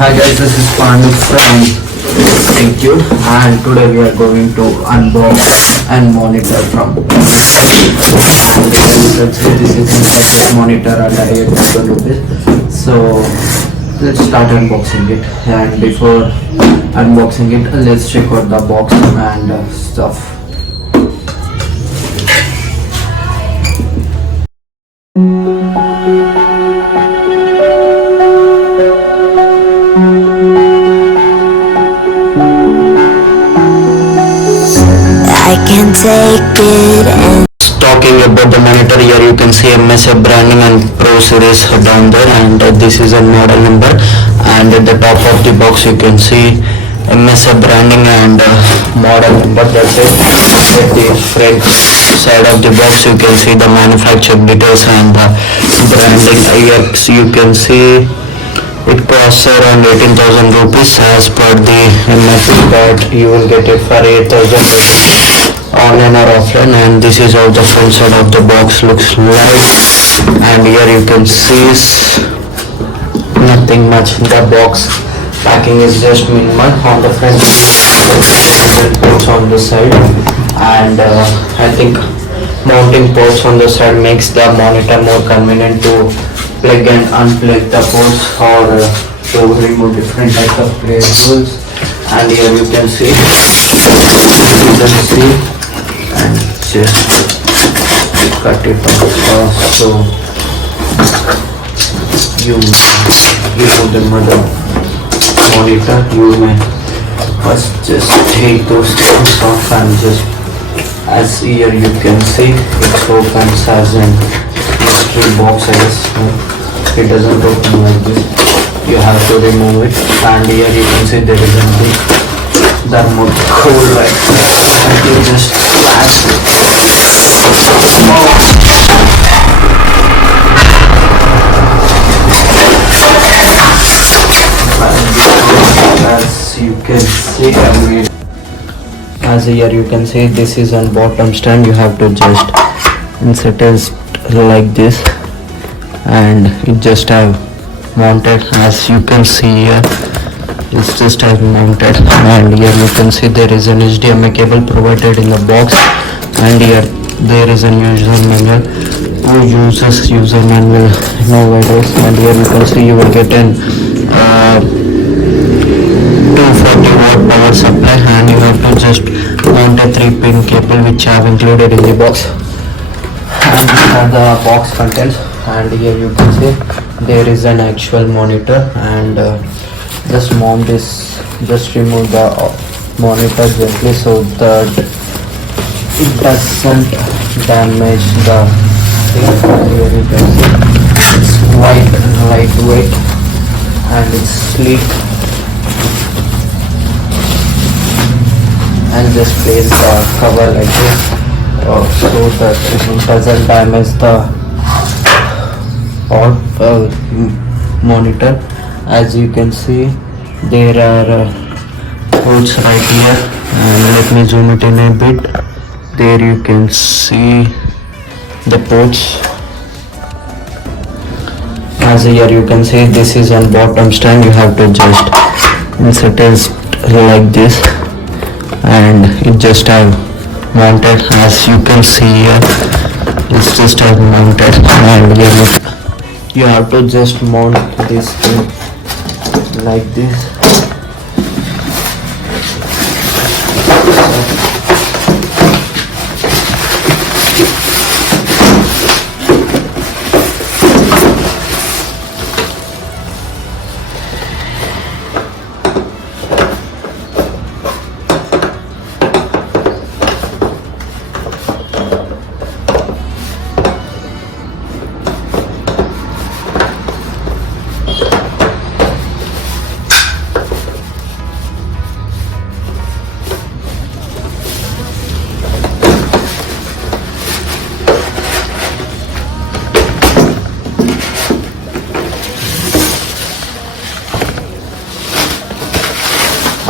Hi guys, this is Panu from Thank you, and today we are going to unbox and monitor from MSI. And this is an SS monitor under 8,000 rupees. So let's start unboxing it, and before unboxing it, let's check out the box and stuff. I can take it and Talking about the monitor, here you can see MSI branding and Pro series down there, and this is a model number, and at the top of the box you can see MSI branding and model number. That's it. At the front side of the box you can see the manufacturer details and the branding. Here you can see it costs around 18,000 rupees as per the MSI, but you will get it for 8,000 online or offline. And this is how the front side of the box looks like, and here you can see nothing much. The box packing is just minimal. On the front ports on the side, and I think mounting ports on the side makes the monitor more convenient to plug and unplug the ports or to remove different types of play tools. And here you can see and just cut it off. So you remove the monitor. You may first just take those things off, and just as here you can see it opens as an mystery box. It doesn't open like this. You have to remove it, and here you can see there is a big thermocol right there, and you just flash it. As you can see, as here you can see, this is on bottom stand. You have to just insert it like this, and it just have mounted. As you can see here, it's just have mounted, and here you can see there is an HDMI cable provided in the box, and here there is a user manual. Who uses user manual nowadays? And here you can see you will get an 240 watt power supply, and you have to just mount a 3-pin cable which I have included in the box. And these are the box contents, and here you can see there is an actual monitor, and just mount this, just remove the monitor gently so that it doesn't damage the thing. And here you can see it's quite lightweight and it's sleek, and just place the cover like this so that it doesn't damage the monitor. As you can see, there are ports right here, and let me zoom it in a bit. There you can see the ports. As here you can see, this is on bottom stand. You have to just insert it like this, and it just have mounted. As you can see here, it's just have mounted, and here you have to just mount this thing like this.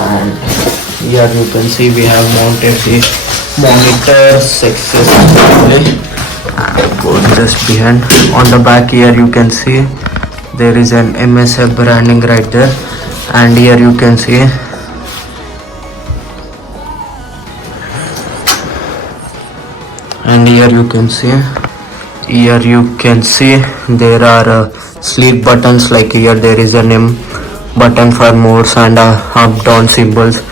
And here you can see we have mounted the monitor successfully. Go just behind. On the back here you can see there is an MSI branding right there, and here you can see there are sleep buttons, like here there is an M button for modes and up down symbols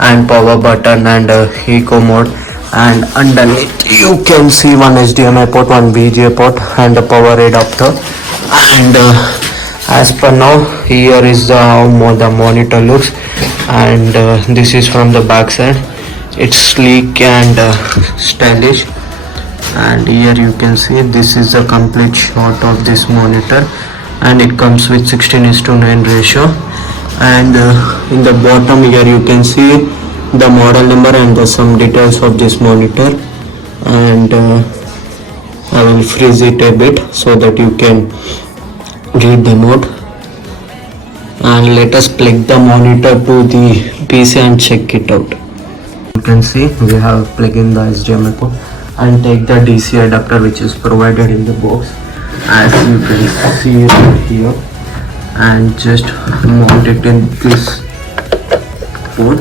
and power button and eco mode, and underneath you can see one HDMI port, one VGA port and a power adapter. And as per now, here is how the monitor looks, and this is from the back side. It's sleek and stylish, and here you can see this is a complete shot of this monitor, and it comes with 16:9 ratio. And in the bottom here you can see the model number and some details of this monitor, and I will freeze it a bit so that you can read the note. And let us plug the monitor to the PC and check it out. You can see we have plugged in the HDMI port and take the DC adapter which is provided in the box, as you can see right here, and just mount it in this port,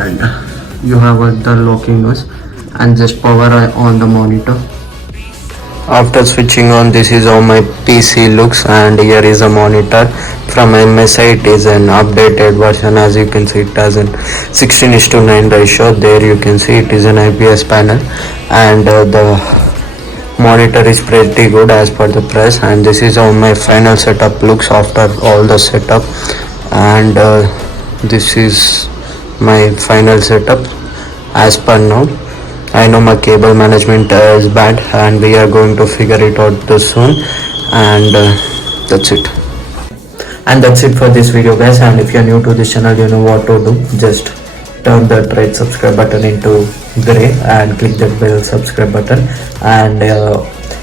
and you have the locking nose, and just power on the monitor. After switching on, this is how my PC looks, and here is a monitor from MSI. It is an updated version. As you can see, it has an 16:9 ratio. There you can see it is an IPS panel, and the monitor is pretty good as per the price. And this is how my final setup looks after all the setup, and this is my final setup as per now. I know my cable management is bad, and we are going to figure it out soon, and that's it. And that's it for this video, guys. And if you're new to this channel, you know what to do. Just turn that red subscribe button into gray and click that bell subscribe button, and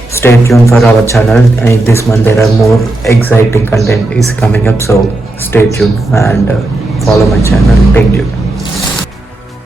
stay tuned for our channel. And this month there are more exciting content is coming up, so stay tuned and follow my channel. Thank you.